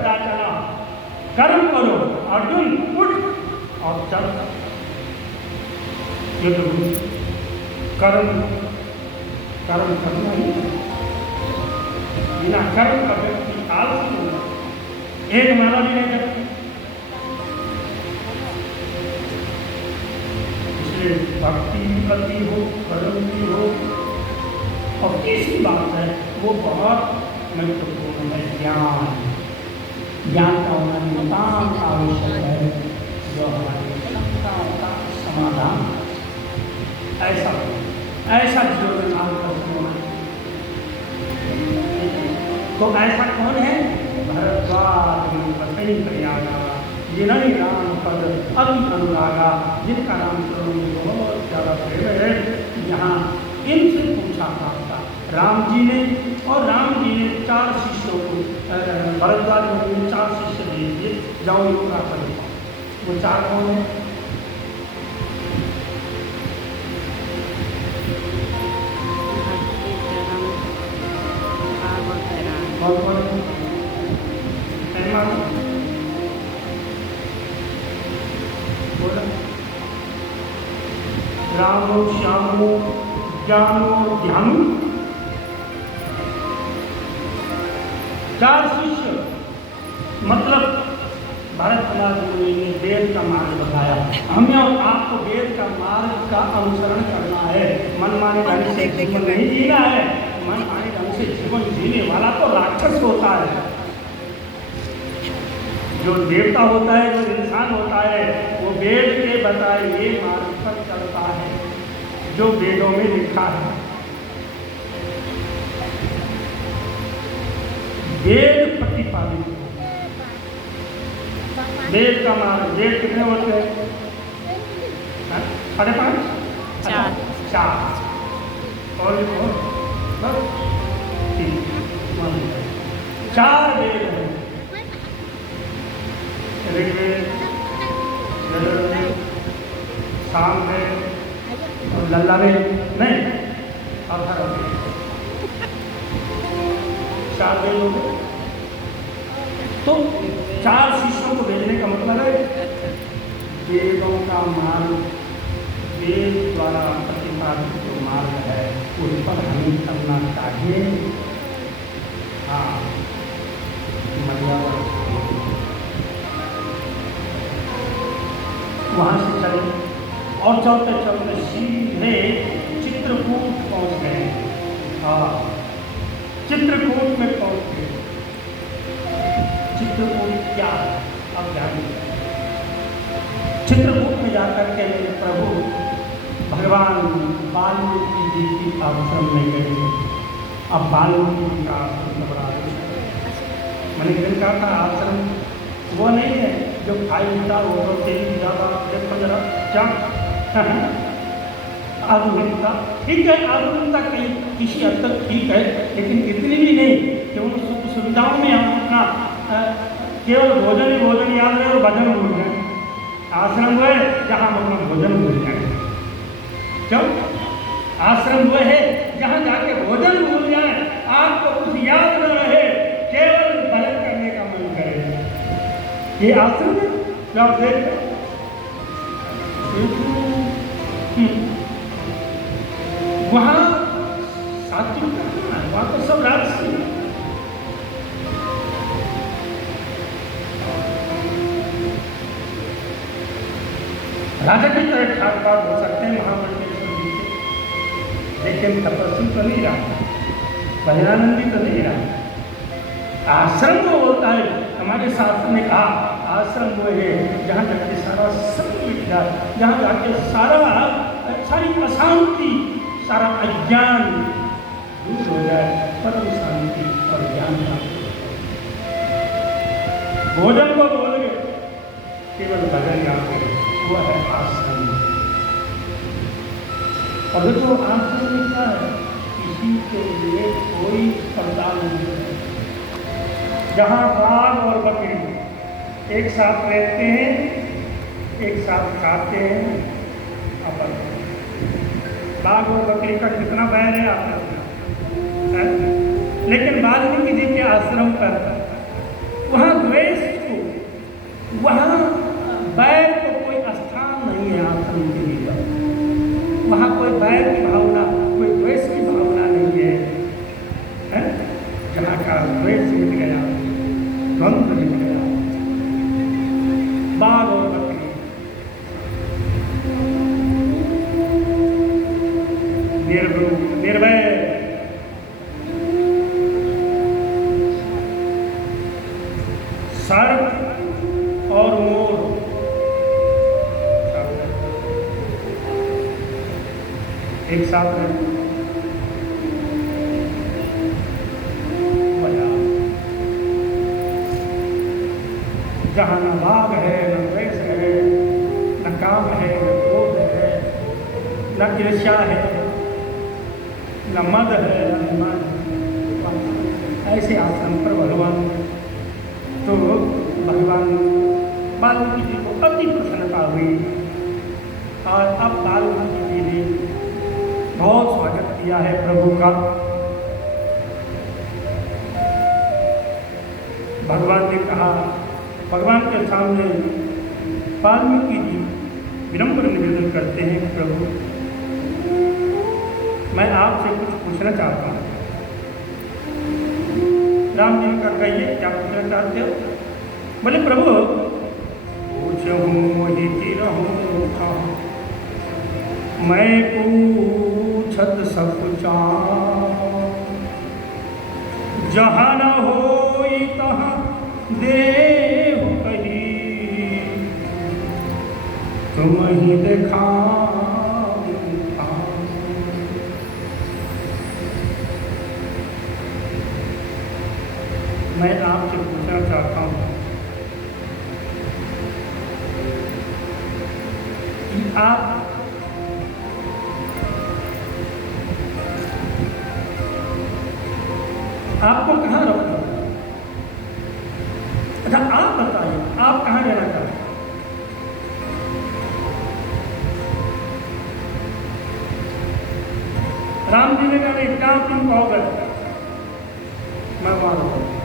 पता चला, कर्म करो अर्जुन, उठ और चल। ये तो कर्म करना ही, बिना कर्म का व्यक्ति आलसी होगा, एक मानव भी नहीं करता। इसलिए भक्ति भी करती हो, कर्म भी हो, और तीसरी बात है वो बहुत महत्वपूर्ण है, ज्ञान का होना नितांत आवश्यक है, जो हमारी समस्याओं का समाधान ऐसा जीवन मार्ग करना। तो ऐसा कौन है? भरद्वाज जिन्हें राम पद अति अनुरागा, जिनका नाम करो बहुत ज़्यादा प्रेम है। यहाँ इनसे पूछा था राम जी ने, और राम जी ने 4 शिष्यों को, भरद्वाज ने 4 शिष्य दे दिए, जाओ ये पूरा करो। वो 4 कौन है? रामो श्यामो ज्ञानो ध्यानो, 4 शिष्य। मतलब भरद्वाज मुनि ने वेद का मार्ग बताया, हमें और आपको वेद का मार्ग का अनुसरण करना है। मनमाने ढंग से जीवन नहीं जीना है। मनमाने ढंग से जीवन जीने वाला तो राक्षस होता है। जो देवता होता है, जो इंसान होता है, वो वेद के बताए ये मार्ग पर चलता है जो वेदों में लिखा है। वेद प्रतिपादित, वेद का मार्ग। वेद कितने होते हैं? 5.5 4 और 4 वेद हैं। ऋग्वेद, यजुर्वेद, सामवेद और लल्लावेद नहीं, अथर्ववेद, 4 वेद हो गए। तो 4 शिष्यों को भेजने का मतलब है वेदों का मार्ग, वेद द्वारा प्रतिपादित जो मार्ग है उस पर हमें चलना चाहिए। हाँ, मर्यादा वहाँ से चले और चलते चलते सीधे चित्रकूट पहुँच गए। हाँ, चित्रकूट में पहुँच गए। चित्रकूट क्या? अब जानिए। चित्रकूट में जाकर के मेरे प्रभु भगवान वाल्मीकि जी की आश्रम में गए। अब वाल्मीकि का आश्रम बड़ा मैंने दिन कहा था, आश्रम वो नहीं है जो फाइल था वो तो तेजी ज़्यादा 15 क्या आधुनिकता ठीक है, आधुनिकता कहीं किसी हद तक ठीक है, लेकिन इतनी भी नहीं कि उन सुख सुविधाओं में हम अपना केवल भोजन ही भोजन याद रहे और भजन भूल जाए। आश्रम वो है जहाँ हम अपना भोजन भूल जाए। क्यों? आश्रम वो है जहाँ जाके भोजन भूल जाए, आपको कुछ याद न रहे, केवल भजन करने का मन करे। ये आश्रम है जो आप देख रहे। वहाँ सात्विक करना है, वहाँ तो सब राजसी है। राजा की तरह ठाक बात हो सकते हैं महामंडलेश्वर जी के, लेकिन तपस्वी तो नहीं रहा, भजनानंदी तो नहीं रहा। आश्रम वो होता है, हमारे शास्त्र ने कहा आश्रम वो है जहाँ जाके सारा संग मिट जाए, जहाँ जाके सारी अशांति, सारा अज्ञान दूर हो जाए, परम शांति और ज्ञान प्राप्त हो जाए। भोजन को बोल गए, केवल भजन याद करें, वो है आश्रम। और जो आश्रम में क्या है, किसी के लिए कोई स्पर्धा नहीं है, जहाँ बाघ और बकरी एक साथ रहते हैं, एक साथ खाते हैं, अपन बाघ और बकरी का कितना बैर है आपने, लेकिन वाल्मीकि जी के आश्रम पर वहाँ द्वेष द्वंद्व दिख गया, बाघ और बकरी, निर्भय निर्भय, सर्प और मोर, एक साथ है। जहाँ न भाग है, न द्वेष है, न काम है, न क्रोध है, न ईर्ष्या है, न मद है, न अभिमान है। ऐसे आश्रम पर भगवान, तो भगवान वाल्मीकि जी को अति प्रसन्नता हुई और अब वाल्मीकि जी ने बहुत स्वागत किया है प्रभु का। भगवान ने कहा, भगवान के सामने वाल्मीकि जी विनम्र निवेदन करते हैं, प्रभु मैं आपसे कुछ पूछना चाहता हूँ। राम जी का कहिए, क्या पूछना चाहते हो? बोले प्रभु पूछूं ही रहूं, मैं पूछत सब जहाँ न होई तहाँ देहु कही, तुम ही देखा। मैं आपसे पूछना चाहता हूँ कि आपको कहाँ रखना? अच्छा आप बताइए, आप कहाँ रहना चाहते हैं? राम जी ने कहा क्या तुम कहोगे? मैं वहां रहूंगा।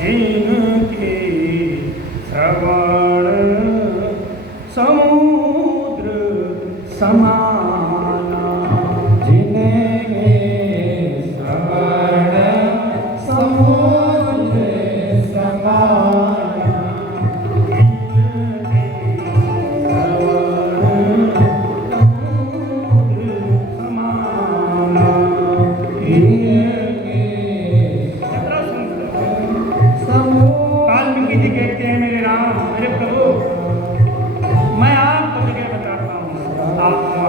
जिनके श्रवण समुद्र समाना, जिनके श्रवण समुद्र समाना, वाल्मीकि जी कहते हैं मेरे राम, मेरे प्रभु, मैं आपको जगह बताता हूँ, आप वहाँ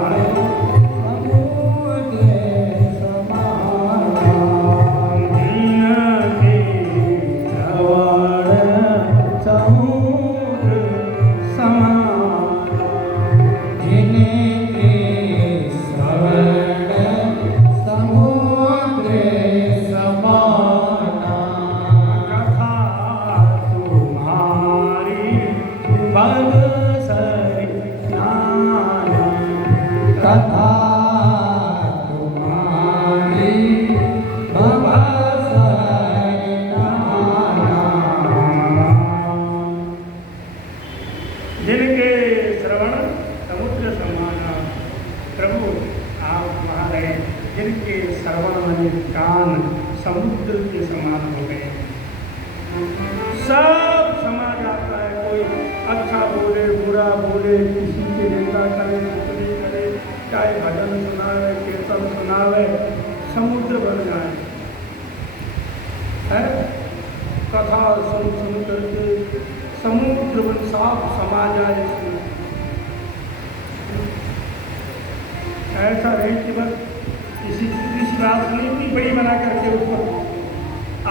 समुद्र के समान हो गए। सब समाज आता है, कोई अच्छा बोले, बुरा बोले, किसी की निंदा करे, टिप्पणी करे, चाहे भजन सुनावे, कीर्तन सुनावे, समुद्र बन जाए है। कथा सुन सुन करके समुद्र बन साफ समा जाए इसमें। ऐसा नहीं कि बस इसी राजनीति बड़ी बना करके उसको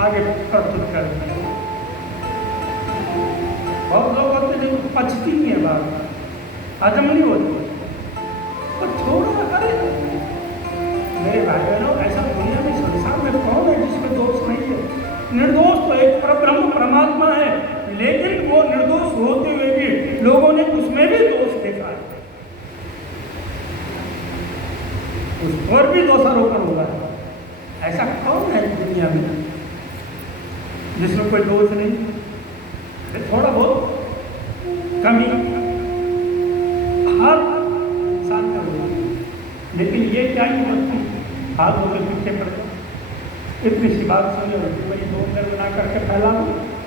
आगे प्रस्तुत कर दिया। बहुत लोग होते हैं पचती नहीं है बात, हजम नहीं होती, पर थोड़ा अरे मेरे भाई बहनों, ऐसा दुनिया में संसार में कौन है जिसमें दोष नहीं है? निर्दोष तो एक परब्रह्म परमात्मा है, लेकिन वो निर्दोष होते हुए भी लोगों ने उसमें भी दोष देखा है, उस पर भी दोषारोपण होगा। ऐसा कौन है दुनिया में जिसमें कोई दोष नहीं? थोड़ा बहुत कमी हर इंसान का होगा, लेकिन ये क्या आई बस तुम हाथ धोकर पीछे पड़ जाओ। इतनी सी बात सुनी और भाई दो अंदर बना करके फैला दो।